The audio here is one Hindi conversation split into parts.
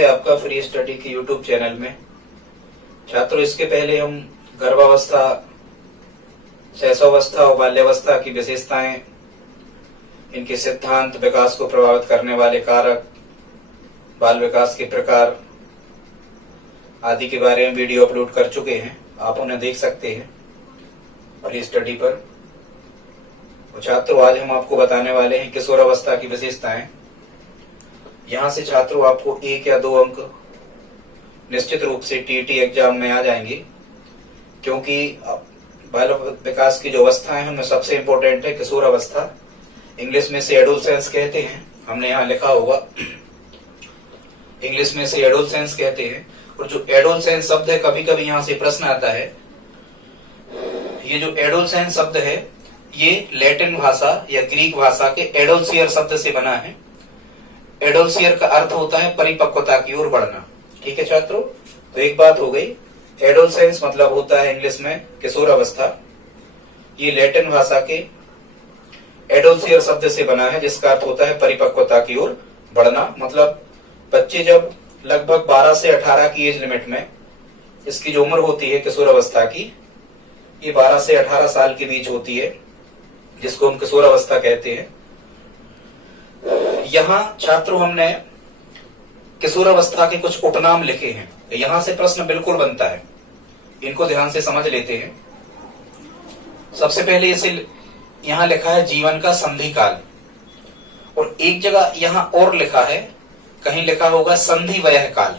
है आपका फ्री स्टडी के यूट्यूब चैनल में। छात्रों, इसके पहले हम गर्भावस्था, शैशवावस्था और बाल्यावस्था की विशेषताएं, इनके सिद्धांत, विकास को प्रभावित करने वाले कारक, बाल विकास के प्रकार आदि के बारे में वीडियो अपलोड कर चुके हैं। आप उन्हें देख सकते हैं फ्री स्टडी पर। और छात्रों, आज हम आपको बताने वाले हैं किशोरावस्था की विशेषताएं। यहाँ से छात्रों आपको 1 या 2 अंक निश्चित रूप से टीईटी एग्जाम में आ जाएंगे, क्योंकि बाल विकास की जो अवस्थाएं हैं उनमें सबसे इंपॉर्टेंट है किशोरावस्था। इंग्लिश में से एडोलसेंस कहते हैं, हमने यहाँ लिखा होगा, इंग्लिश में से एडोलसेंस कहते हैं। और जो एडोलसेंस शब्द है, कभी कभी यहाँ से प्रश्न आता है। ये जो एडोलसेंस शब्द है ये लैटिन भाषा या ग्रीक भाषा के एडोलसियर शब्द से बना है। एडोलसियर का अर्थ होता है परिपक्वता की ओर बढ़ना। ठीक है छात्रों, तो एक बात हो गई। एडोलसेंस मतलब होता है इंग्लिश में किशोरावस्था। ये लैटिन भाषा के एडोलसियर शब्द से बना है, जिसका अर्थ होता है परिपक्वता की ओर बढ़ना। मतलब बच्चे जब लगभग 12 से 18 की एज लिमिट में, इसकी जो उम्र होती है किशोरावस्था की, ये 12 से 18 साल के बीच होती है, जिसको हम किशोरावस्था कहते हैं। यहाँ छात्रों हमने किशोरावस्था के कुछ उपनाम लिखे हैं। यहां से प्रश्न बिल्कुल बनता है, इनको ध्यान से समझ लेते हैं। सबसे पहले इसे यहां लिखा है जीवन का संधि काल, और एक जगह यहां और लिखा है, कहीं लिखा होगा संधि वयः काल।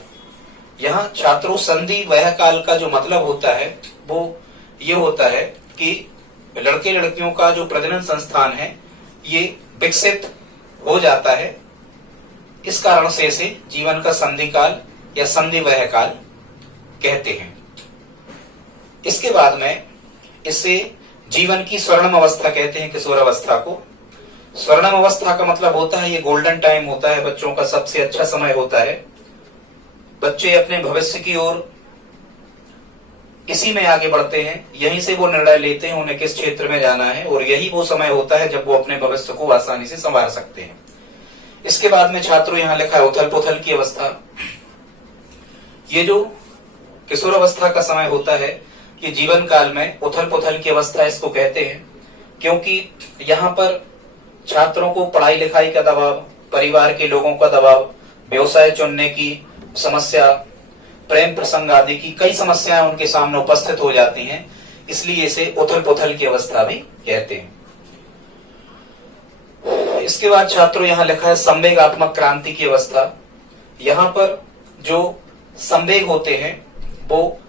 यहां छात्रों संधि वयः काल का जो मतलब होता है वो ये होता है कि लड़के लड़कियों का जो प्रजनन संस्थान है ये विकसित हो जाता है। इस कारण से इसे जीवन का संधि काल या संधि वयः काल कहते हैं। इसके बाद में इसे जीवन की स्वर्णिम अवस्था कहते हैं किशोरावस्था को। स्वर्णिम अवस्था का मतलब होता है ये गोल्डन टाइम होता है, बच्चों का सबसे अच्छा समय होता है। बच्चे अपने भविष्य की ओर इसी में आगे बढ़ते हैं, यहीं से वो निर्णय लेते हैं उन्हें किस क्षेत्र में जाना है, और यही वो समय होता है जब वो अपने भविष्य को आसानी से संवार सकते हैं। इसके बाद में छात्रों यहाँ लिखा है उथल पुथल की अवस्था। ये जो किशोरावस्था का समय होता है ये जीवन काल में उथल पुथल की अवस्था इसको कहते हैं, क्योंकि यहाँ पर छात्रों को पढ़ाई लिखाई का दबाव, परिवार के लोगों का दबाव, व्यवसाय चुनने की समस्या, प्रेम प्रसंग आदि की कई समस्याएं उनके सामने उपस्थित हो जाती हैं। इसलिए इसे उथल पुथल की अवस्था भी कहते हैं। इसके बाद छात्रों यहाँ लिखा है संवेगात्मक क्रांति की अवस्था। यहाँ पर जो संवेग होते हैं वो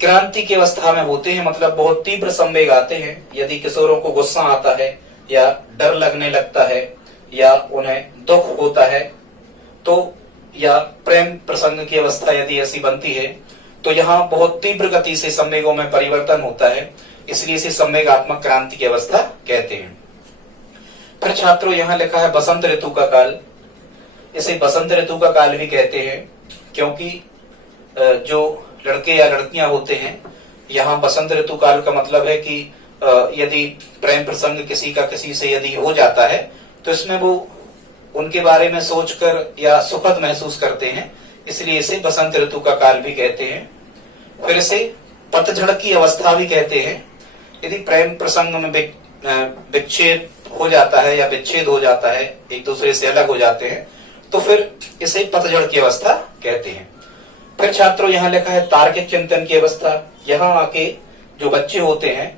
क्रांति की अवस्था में होते हैं, मतलब बहुत तीव्र संवेग आते हैं। यदि किशोरों को गुस्सा आता है या डर लगने लगता है या उन्हें दुख होता है, तो या प्रेम प्रसंग की अवस्था यदि ऐसी बनती है, तो यहाँ बहुत तीव्र गति से संवेगों में परिवर्तन होता है। इसलिए इसे संवेगात्मक क्रांति की अवस्था कहते हैं। फिर छात्रों यहाँ लिखा है बसंत ऋतु का काल। इसे बसंत ऋतु का काल भी कहते हैं, क्योंकि जो लड़के या लड़कियां होते हैं, यहाँ बसंत ऋतु काल का मतलब है कि यदि प्रेम प्रसंग किसी का किसी से यदि हो जाता है तो इसमें वो उनके बारे में सोचकर या सुखद महसूस करते हैं। इसलिए इसे बसंत ऋतु का काल भी कहते हैं। फिर इसे पतझड़ की अवस्था भी कहते हैं। यदि प्रेम प्रसंग में विच्छेद हो जाता है या विच्छेद हो जाता है, एक दूसरे से अलग हो जाते हैं, तो फिर इसे पतझड़ की अवस्था कहते हैं। फिर छात्रों यहाँ लिखा है तार्किक चिंतन की अवस्था। यहाँ आके जो बच्चे होते हैं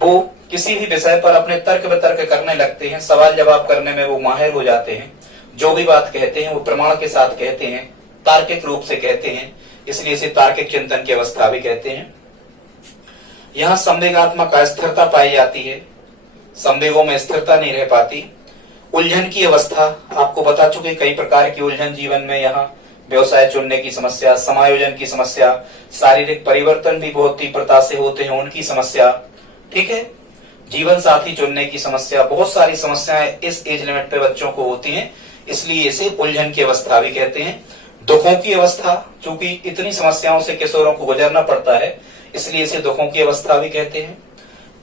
वो किसी भी विषय पर अपने तर्क वितर्क करने लगते हैं, सवाल जवाब करने में वो माहिर हो जाते हैं। जो भी बात कहते हैं वो प्रमाण के साथ कहते हैं, तार्किक रूप से कहते हैं। इसलिए इसे तार्किक चिंतन की अवस्था भी कहते हैं। यहाँ संवेगात्मक अस्थिरता पाई जाती है, संवेगों में स्थिरता नहीं रह पाती। उलझन की अवस्था आपको बता चुके, कई प्रकार की उलझन जीवन में, यहाँ व्यवसाय चुनने की समस्या, समायोजन की समस्या, शारीरिक परिवर्तन भी बहुत तीव्रता से होते हैं उनकी समस्या, ठीक है, जीवन साथी चुनने की समस्या, बहुत सारी समस्याएं इस एज लिमिट पे बच्चों को होती हैं। इसलिए इसे उलझन की अवस्था भी कहते हैं। दुखों की अवस्था, चूंकि इतनी समस्याओं से किशोरों को गुजरना पड़ता है, इसलिए इसे दुखों की अवस्था भी कहते हैं।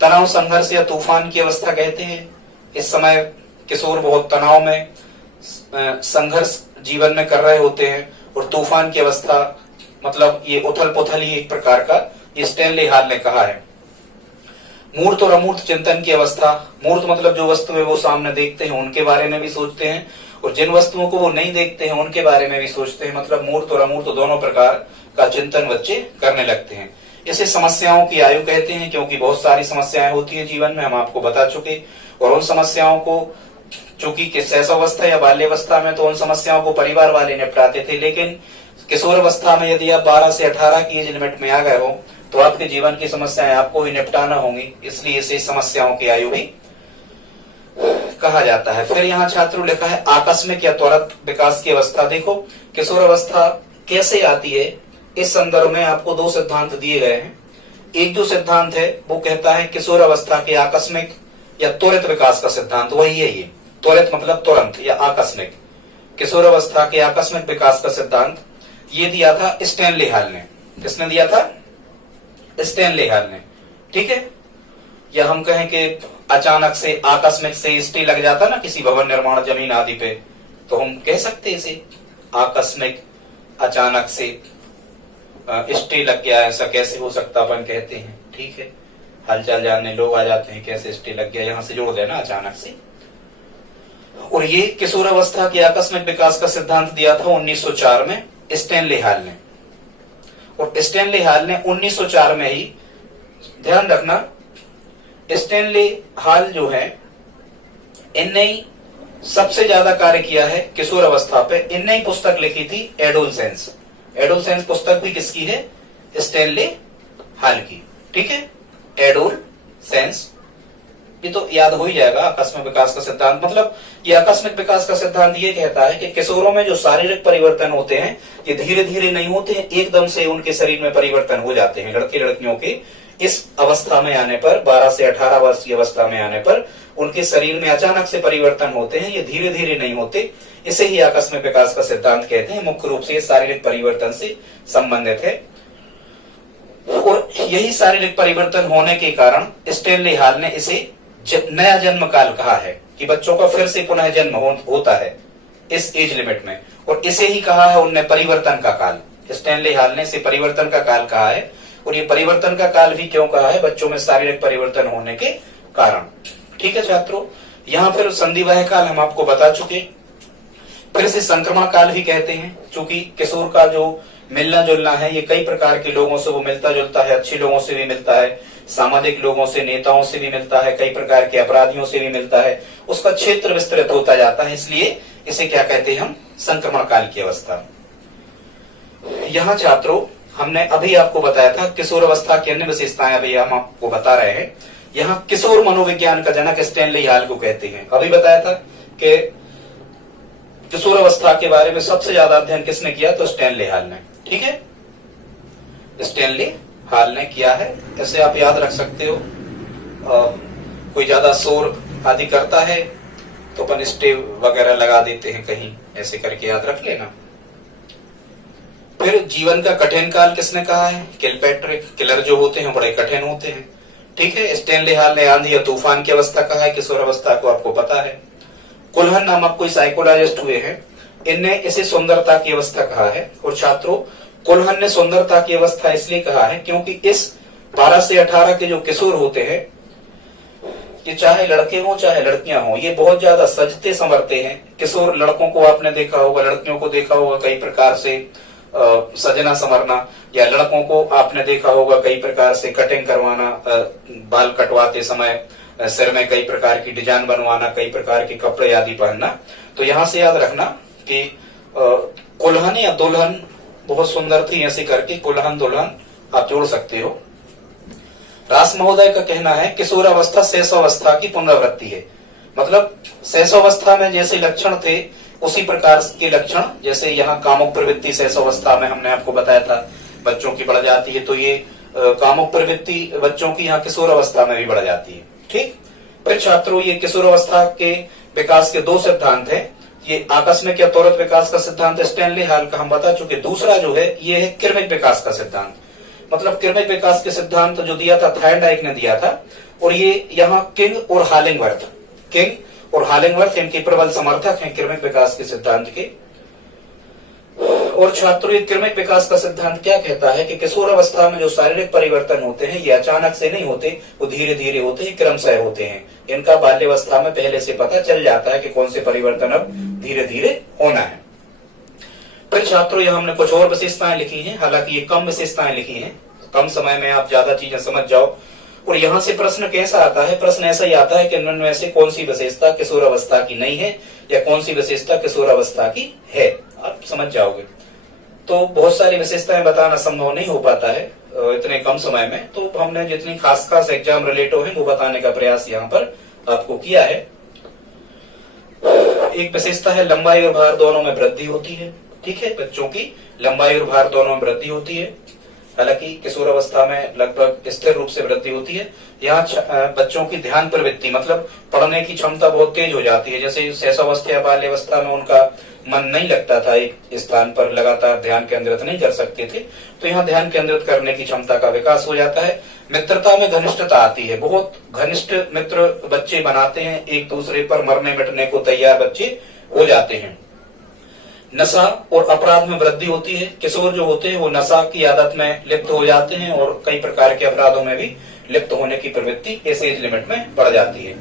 तनाव, संघर्ष या तूफान की अवस्था कहते हैं। इस समय किशोर बहुत तनाव में संघर्ष जीवन में कर रहे होते हैं, और तूफान की अवस्था मतलब ये उथल पुथल ही एक प्रकार का, ये स्टैनली हॉल ने कहा है। मूर्त और अमूर्त चिंतन की अवस्था, मूर्त मतलब जो वस्तुएं वो सामने देखते हैं उनके बारे में भी सोचते हैं, और जिन वस्तुओं को वो नहीं देखते हैं उनके बारे में भी सोचते हैं, मतलब मूर्त और अमूर्त दोनों प्रकार का चिंतन बच्चे करने लगते हैं। इसे समस्याओं की आयु कहते हैं, क्योंकि बहुत सारी समस्याएं होती है जीवन में, हम आपको बता चुके, और उन समस्याओं को चूंकि शैशवावस्था या बाल्यावस्था में तो उन समस्याओं को परिवार वाले निपटाते थे, लेकिन किशोर अवस्था में यदि आप 12 से 18 की एज लिमिट में आ गए हो तो आपके जीवन की समस्याएं आपको ही निपटाना होंगी, इसलिए इसे समस्याओं की आयु भी कहा जाता है। फिर यहाँ छात्रों लिखा है आकस्मिक या त्वरित विकास की अवस्था। देखो किशोर अवस्था कैसे आती है, इस संदर्भ में आपको दो सिद्धांत दिए गए हैं। एक जो सिद्धांत है वो कहता है किशोर अवस्था के आकस्मिक या त्वरित विकास का सिद्धांत, वही है ये, त्वरित मतलब तुरंत या आकस्मिक। किशोर अवस्था के आकस्मिक विकास का सिद्धांत ये दिया था स्टैनली हॉल ने। किसने दिया था? स्टैनली हॉल ने, ठीक है। या हम कहें कि अचानक से आकस्मिक से स्टे लग जाता ना किसी भवन निर्माण जमीन आदि पे, तो हम कह सकते इसे आकस्मिक, अचानक से स्टे लग गया, ऐसा कैसे हो सकता, अपन कहते हैं, ठीक है। हालचाल जानने लोग आ जाते हैं, कैसे स्टे लग गया, यहां से जोड़ देना अचानक से। और ये किशोर अवस्था के आकस्मिक विकास का सिद्धांत दिया था 1904 में स्टैनली हॉल ने। और स्टैनली हॉल ने 1904 में ही, ध्यान रखना, स्टैनली हॉल जो है इनने ही सबसे ज्यादा कार्य किया है किशोर अवस्था पे। इनने ही पुस्तक लिखी थी एडोलसेंस। एडोलसेंस पुस्तक भी किसकी है? स्टैनली हॉल की, ठीक है। एडोलसेंस, ये तो याद हो ही जाएगा। आकस्मिक विकास का सिद्धांत मतलब, ये आकस्मिक विकास का सिद्धांत ये कहता है कि किशोरों में जो शारीरिक परिवर्तन होते हैं ये धीरे धीरे नहीं होते हैं, एकदम से उनके शरीर में परिवर्तन हो जाते हैं। लड़के लड़कियों के इस अवस्था में आने पर, 12 से 18 वर्ष की अवस्था में आने पर उनके शरीर में अचानक से परिवर्तन होते हैं, ये धीरे धीरे नहीं होते। इसे ही आकस्मिक विकास का सिद्धांत कहते हैं। मुख्य रूप से ये शारीरिक परिवर्तन से संबंधित है, और यही शारीरिक परिवर्तन होने के कारण स्टैनली हॉल ने इसे नया जन्म काल कहा है, कि बच्चों का फिर से पुनः जन्म होता है इस एज लिमिट में। और इसे ही कहा है उनने परिवर्तन का काल। स्टैनली हॉल ने इसे परिवर्तन का काल कहा है। और ये परिवर्तन का काल भी क्यों कहा है? बच्चों में शारीरिक परिवर्तन होने के कारण, ठीक है छात्रों। यहाँ फिर संधिवाह काल हम आपको बता चुके। फिर इसे संक्रमण काल भी कहते हैं, क्योंकि किशोर का जो मिलना जुलना है ये कई प्रकार के लोगों से वो मिलता जुलता है। अच्छे लोगों से भी मिलता है, सामाजिक लोगों से, नेताओं से भी मिलता है, कई प्रकार के अपराधियों से भी मिलता है। उसका क्षेत्र विस्तृत होता जाता है, इसलिए इसे क्या कहते हैं हम? संक्रमण काल की अवस्था। यहाँ छात्रों हमने अभी आपको बताया था किशोर अवस्था की अन्य विशेषताएं अभी हम आपको बता रहे हैं। यहाँ किशोर मनोविज्ञान का जनक स्टैनली हॉल को कहते हैं। अभी बताया था कि किशोर अवस्था के बारे में सबसे ज्यादा अध्ययन किसने किया? तो स्टैनली हॉल ने, ठीक है। स्टैनली हॉल ने किया है, ऐसे आप याद रख सकते हो। कोई ज्यादा शोर आदि करता है तो अपन स्टे वगैरह लगा देते हैं कहीं, ऐसे करके याद रख लेना। फिर जीवन का कठिन काल किसने कहा है? किलपैट्रिक। किलर जो होते हैं बड़े कठिन होते हैं, ठीक है। स्टैनली हॉल ने आंधी या तूफान की अवस्था कहा है। किशोर अवस्था को आपको पता है। कुल्हन नामक कोई साइकोलॉजिस्ट हुए हैं, इनने इसे सुंदरता की अवस्था कहा है। और छात्रों कुल्हन ने सुंदरता की अवस्था इसलिए कहा है क्योंकि इस 12 से 18 के जो किशोर होते हैं, ये चाहे लड़के हों चाहे लड़कियां हों, ये बहुत ज्यादा सजते संवरते हैं। किशोर लड़कों को आपने देखा होगा, लड़कियों को देखा होगा कई प्रकार से सजना संवरना, या लड़कों को आपने देखा होगा कई प्रकार से कटिंग करवाना, बाल कटवाते समय सिर में कई प्रकार की डिजाइन बनवाना, कई प्रकार के कपड़े आदि पहनना। तो यहां से याद रखना कि कुल्हन या दुल्हन बहुत सुंदर थी, ऐसे करके कुल्हन दुल्हन आप जोड़ सकते हो। रास महोदय का कहना है किशोर अवस्था शैशवावस्था की पुनरावृत्ति है। मतलब शैशवावस्था में जैसे लक्षण थे उसी प्रकार के लक्षण, जैसे यहाँ कामुक प्रवृत्ति शैशवावस्था में हमने आपको बताया था बच्चों की बढ़ जाती है, तो ये कामुक प्रवृत्ति बच्चों की यहाँ किशोर अवस्था में भी बढ़ जाती है, ठीक। फिर छात्रों ये किशोर अवस्था के विकास के दो सिद्धांत हैं। ये आकस्मिक या त्वरित विकास का सिद्धांत स्टैनली हॉल का हम बता चुके। दूसरा जो है ये है क्रमिक विकास का सिद्धांत। मतलब क्रमिक विकास के सिद्धांत जो दिया था थायरडाइक ने दिया था, और ये यहाँ किंग और हालिंगवर्थ, किंग और हॉलिंगवर्थ इनके प्रबल समर्थक हैं क्रमिक विकास के सिद्धांत के। और छात्रों, ये क्रमिक विकास का सिद्धांत क्या कहता है कि किशोर अवस्था में जो शारीरिक परिवर्तन होते हैं ये अचानक से नहीं होते, वो धीरे धीरे होते हैं, क्रमशः होते हैं। इनका बाल्यावस्था में पहले से पता चल जाता है कि कौन से परिवर्तन अब धीरे धीरे होना है। फिर छात्रों, यहाँ हमने कुछ और विशेषताएं लिखी हैं, हालांकि ये कम विशेषताएं लिखी हैं, कम समय में आप ज्यादा चीजें समझ जाओ। और यहाँ से प्रश्न कैसा आता है? प्रश्न ऐसा ही आता है कि इनमें से कौन सी विशेषता किशोर अवस्था की नहीं है या कौन सी विशेषता किशोर अवस्था की है, आप समझ जाओगे। तो बहुत सारी विशेषताएं बताना संभव नहीं हो पाता है इतने कम समय में, तो हमने जितनी खास खास एग्जाम रिलेटिव है वो बताने का प्रयास यहाँ पर आपको किया है। एक विशेषता है लंबाई और भार दोनों में वृद्धि होती है। ठीक है, बच्चों की लंबाई और भार दोनों में वृद्धि होती है, हालांकि किशोर अवस्था में लगभग स्थिर रूप से वृद्धि होती है। यहाँ बच्चों की ध्यान प्रवृत्ति मतलब पढ़ने की क्षमता बहुत तेज हो जाती है। जैसे शैशवावस्था या बाल्यावस्था में उनका मन नहीं लगता था, एक स्थान पर लगातार ध्यान केंद्रित नहीं कर सकते थे, तो यहाँ ध्यान केंद्रित करने की क्षमता का विकास हो जाता है। मित्रता में घनिष्ठता आती है, बहुत घनिष्ठ मित्र बच्चे बनाते हैं, एक दूसरे पर मरने मिटने को तैयार बच्चे हो जाते हैं। नशा और अपराध में वृद्धि होती है, किशोर जो होते हैं वो नशा की आदत में लिप्त हो जाते हैं और कई प्रकार के अपराधों में भी लिप्त होने की प्रवृत्ति इस एज लिमिट में बढ़ जाती है।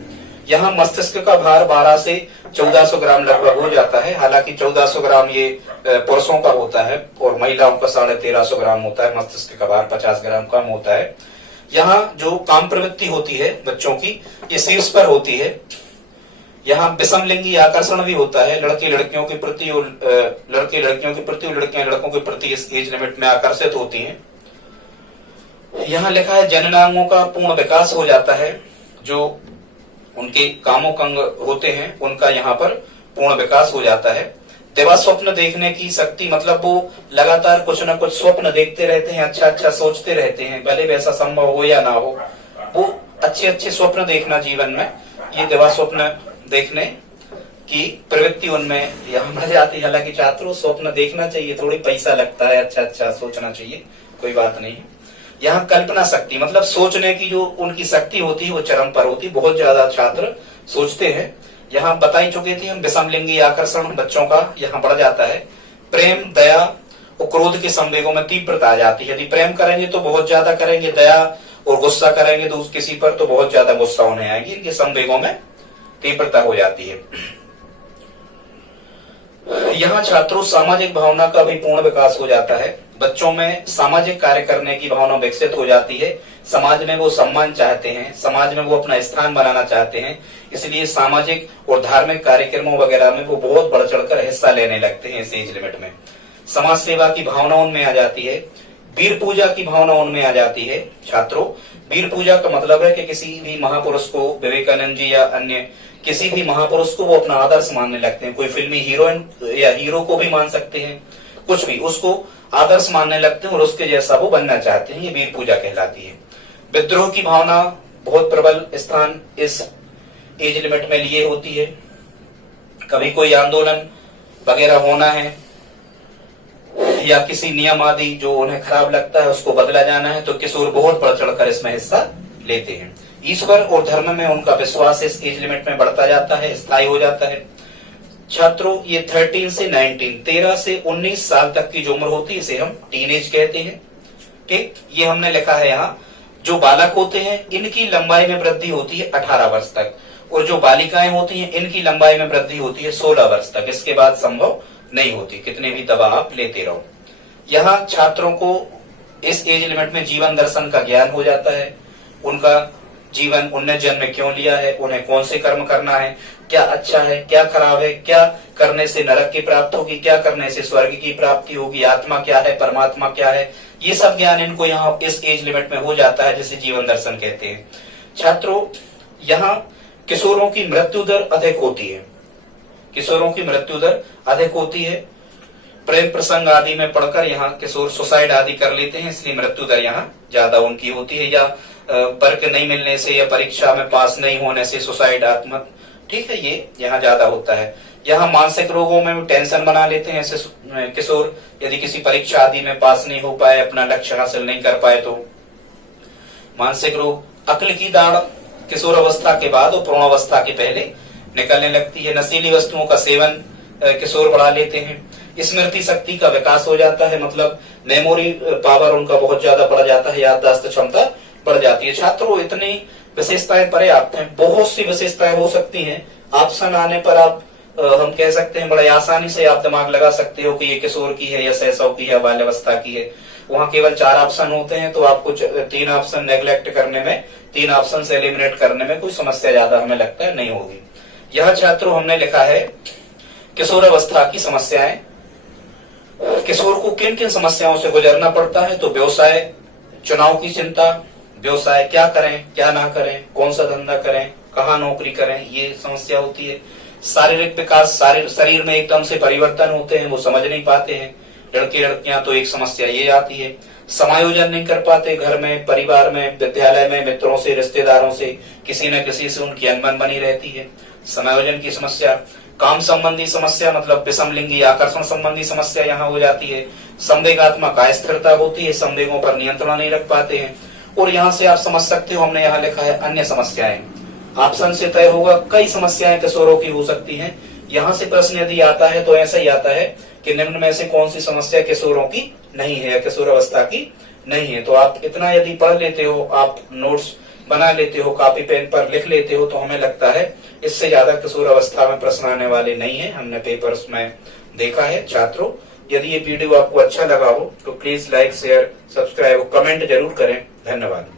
यहाँ मस्तिष्क का भार 12 से 1400 ग्राम लगभग हो जाता है, हालांकि 1400 ग्राम ये पुरुषों का होता है और महिलाओं का 1350 ग्राम होता है। मस्तिष्क का भार 50 ग्राम कम होता है। यहाँ जो काम प्रवृत्ति होती है बच्चों की, ये शीर्ष पर होती है। यहाँ विषमलिंगी आकर्षण भी होता है, लड़के लड़कियों के प्रति और लड़कियां लड़कों के प्रति इस एज लिमिट में आकर्षित होती हैं। यहाँ लिखा है जननांगों का पूर्ण विकास हो जाता है, जो उनके कामुक अंग होते हैं उनका यहाँ पर पूर्ण विकास हो जाता है। दिवा स्वप्न देखने की शक्ति मतलब वो लगातार कुछ न कुछ स्वप्न देखते रहते हैं, अच्छा अच्छा सोचते रहते हैं, भले वैसा संभव हो या ना हो, वो अच्छे अच्छे स्वप्न देखना जीवन में, ये दिवा स्वप्न देखने की प्रवृत्ति उनमें यहाँ बढ़ जाती है। हालांकि छात्रों, स्वप्न देखना चाहिए, थोड़ी पैसा लगता है, अच्छा अच्छा सोचना चाहिए, कोई बात नहीं। यहाँ कल्पना शक्ति मतलब सोचने की जो उनकी शक्ति होती है वो चरम पर होती है, बहुत ज्यादा छात्र सोचते हैं। यहाँ बता ही चुके थे हम, विषमलिंगी आकर्षण बच्चों का यहाँ बढ़ जाता है। प्रेम, दया और क्रोध के संवेगों में तीव्रता आ जाती है। यदि प्रेम करेंगे तो बहुत ज्यादा करेंगे, दया और गुस्सा करेंगे तो किसी पर तो बहुत ज्यादा गुस्सा होने आएगी, इनके संवेगों में तीव्रता हो जाती है। यहाँ छात्रों, सामाजिक भावना का भी पूर्ण विकास हो जाता है। बच्चों में सामाजिक कार्य करने की भावना विकसित हो जाती है। समाज में वो सम्मान चाहते हैं, समाज में वो अपना स्थान बनाना चाहते हैं, इसलिए सामाजिक और धार्मिक कार्यक्रमों वगैरह में वो बहुत बढ़ चढ़कर हिस्सा लेने लगते हैं इस एज लिमिट में। समाज सेवा की भावना उनमें आ जाती है। वीर पूजा की भावना उनमें आ जाती है। छात्रों, वीर पूजा का मतलब है कि किसी भी महापुरुष को, विवेकानंद जी या अन्य किसी भी महापुरुष को वो अपना आदर्श मानने लगते हैं। कोई फिल्मी हीरोइन या हीरो को भी मान सकते हैं, कुछ भी, उसको आदर्श मानने लगते हैं और उसके जैसा वो बनना चाहते हैं, ये वीर पूजा कहलाती है। विद्रोह की भावना बहुत प्रबल स्थान इस एज लिमिट में लिए होती है। कभी कोई आंदोलन वगैरह होना है या किसी नियम आदि जो उन्हें खराब लगता है उसको बदला जाना है, तो किशोर बहुत बढ़ चढ़कर इसमें हिस्सा लेते हैं। ईश्वर और धर्म में उनका विश्वास इस एज लिमिट में बढ़ता जाता है, स्थायी हो जाता है। छात्रों, ये 13 से 19 साल तक की जो उम्र होती है इसे हम टीनेज कहते हैं। ठीक, ये हमने लिखा है यहाँ। जो बालक होते हैं इनकी लंबाई में वृद्धि होती है 18 वर्ष तक, और जो बालिकाएं होती हैं इनकी लंबाई में वृद्धि होती है 16 वर्ष तक। इसके बाद संभव नहीं होती, कितने भी दवा आप लेते रहो। यहाँ छात्रों को इस एज लिमिट में जीवन दर्शन का ज्ञान हो जाता है। उनका जीवन उनने जन्म क्यों लिया है, उन्हें कौन से कर्म करना है, क्या अच्छा है क्या खराब है, क्या करने से नरक की प्राप्ति होगी, क्या करने से स्वर्ग की प्राप्ति होगी, आत्मा क्या है, परमात्मा क्या है, ये सब ज्ञान इनको यहाँ इस एज लिमिट में हो जाता है, जिसे जीवन दर्शन कहते हैं। छात्रों, यहाँ किशोरों की मृत्यु दर अधिक होती है। किशोरों की मृत्यु दर अधिक होती है। प्रेम प्रसंग आदि में पढ़कर यहाँ किशोर सुसाइड आदि कर लेते हैं, इसलिए मृत्यु दर यहाँ ज्यादा उनकी होती है। या वर्क नहीं मिलने से या परीक्षा में पास नहीं होने से सुसाइड, आत्महत्या, ठीक है, ये यहाँ ज्यादा होता है। यहाँ मानसिक रोगों में टेंशन बना लेते हैं ऐसे किशोर, यदि किसी परीक्षा आदि में पास नहीं हो पाए, अपना लक्ष्य हासिल नहीं कर पाए तो मानसिक रोग। अक्ल की दाढ़ किशोर अवस्था के बाद और प्रौढ़ अवस्था के पहले निकलने लगती है। नशीली वस्तुओं का सेवन किशोर बढ़ा लेते हैं। स्मृति शक्ति का विकास हो जाता है, मतलब मेमोरी पावर उनका बहुत ज्यादा बढ़ जाता है, याददाश्त क्षमता बढ़ जाती है। छात्रों, इतनी विशेषताएं पर्याप्त हैं, बहुत सी विशेषताएं हो सकती हैं। ऑप्शन आने पर आप हम कह सकते हैं बड़े आसानी से आप दिमाग लगा सकते हो कि ये किशोर की है या शैशव की है, बाल्यावस्था की है। वहां केवल 4 ऑप्शन होते हैं, तो आपको 3 ऑप्शन नेग्लेक्ट करने में, 3 ऑप्शन से एलिमिनेट करने में कोई समस्या ज्यादा हमें लगता है नहीं होगी। यह छात्रों हमने लिखा है किशोरावस्था की समस्याएं। किशोर को किन किन समस्याओं से गुजरना पड़ता है, तो व्यवसाय, चुनाव की चिंता, व्यवसाय क्या करें क्या ना करें, कौन सा धंधा करें, कहाँ नौकरी करें, ये समस्या होती है। शारीरिक विकास, शरीर में एकदम से परिवर्तन होते हैं, वो समझ नहीं पाते हैं। लड़के लड़कियां तो एक समस्या ये आती है, समायोजन नहीं कर पाते, घर में, परिवार में, विद्यालय में, मित्रों से, रिश्तेदारों से, किसी न किसी से उनकी अनबन बनी रहती है, समायोजन की समस्या। काम संबंधी समस्या, मतलब विषमलिंगी आकर्षण संबंधी समस्या यहाँ हो जाती है। संवेगात्मक अस्थिरता होती है, संवेगों पर नियंत्रण नहीं रख पाते हैं। और यहाँ से आप समझ सकते हो, हमने यहाँ लिखा है अन्य समस्याएं। ऑप्शन से तय होगा कई समस्याएं किशोरों की हो सकती हैं। यहाँ से प्रश्न यदि आता है तो ऐसा ही आता है कि निम्न में से कौन सी समस्या किशोरों की नहीं है या किशोरावस्था की नहीं है। तो आप इतना यदि पढ़ लेते हो, आप नोट्स बना लेते हो, कॉपी पेन पर लिख लेते हो, तो हमें लगता है इससे ज्यादा किशोरावस्था में प्रश्न आने वाले नहीं है। हमने पेपर्स में देखा है। छात्रों, यदि ये वीडियो आपको अच्छा लगा हो तो please like, share, subscribe, comment जरूर करें। धन्यवाद।